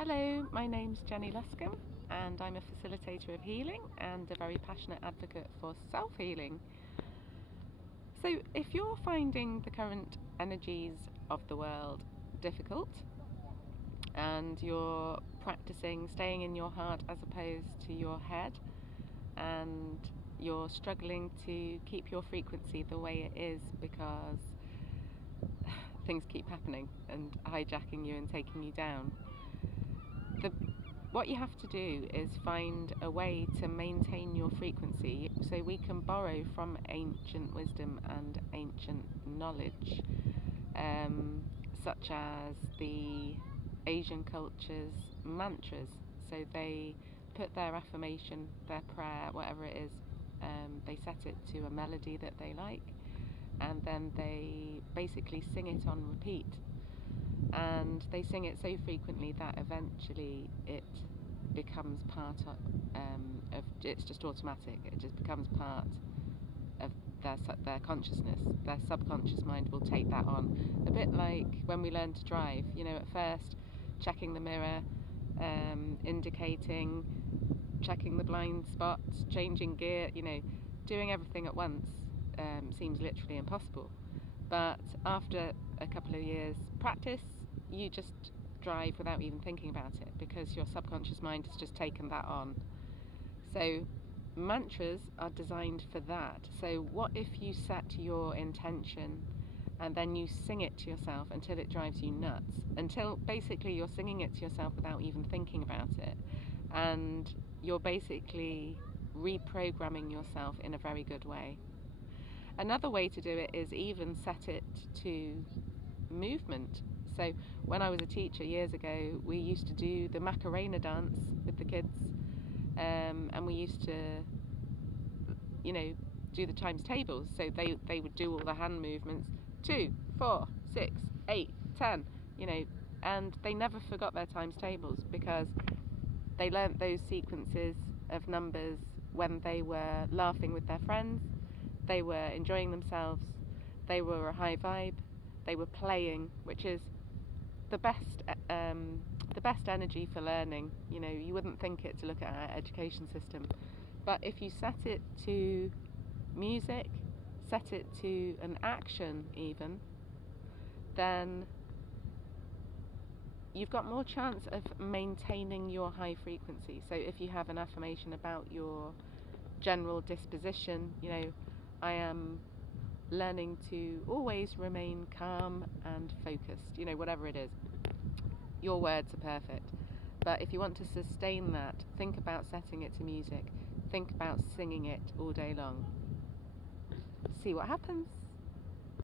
Hello, my name's Jenny Luscombe and I'm a facilitator of healing and a very passionate advocate for self-healing. So if you're finding the current energies of the world difficult and you're practicing staying in your heart as opposed to your head, and you're struggling to keep your frequency the way it is because things keep happening and hijacking you and taking you down, what you have to do is find a way to maintain your frequency so we can borrow from ancient wisdom and ancient knowledge, such as the Asian culture's mantras. So they put their affirmation, their prayer, whatever it is, they set it to a melody that they like, and then they basically sing it on repeat. And they sing it so frequently that eventually it becomes part of it's just automatic. It just becomes part of their consciousness. Their subconscious mind will take that on. A bit like when we learn to drive, at first checking the mirror, indicating, checking the blind spots, changing gear, doing everything at once seems literally impossible. But after a couple of years practice, you just drive without even thinking about it because your subconscious mind has just taken that on. So mantras are designed for that. So what if you set your intention and then you sing it to yourself until it drives you nuts, until basically you're singing it to yourself without even thinking about it, and you're basically reprogramming yourself in a very good way. Another way to do it is even set it to movement. So when I was a teacher years ago, we used to do the Macarena dance with the kids, and we used to, do the times tables. So they would do all the hand movements, 2, 4, 6, 8, 10, and they never forgot their times tables because they learnt those sequences of numbers when they were laughing with their friends, they were enjoying themselves, they were a high vibe, they were playing, which is the best energy for learning. You wouldn't think it to look at our education system, but if you set it to music, set it to an action even, then you've got more chance of maintaining your high frequency. So if you have an affirmation about your general disposition, I am learning to always remain calm and focused, whatever it is. Your words are perfect. But if you want to sustain that, think about setting it to music. Think about singing it all day long. See what happens.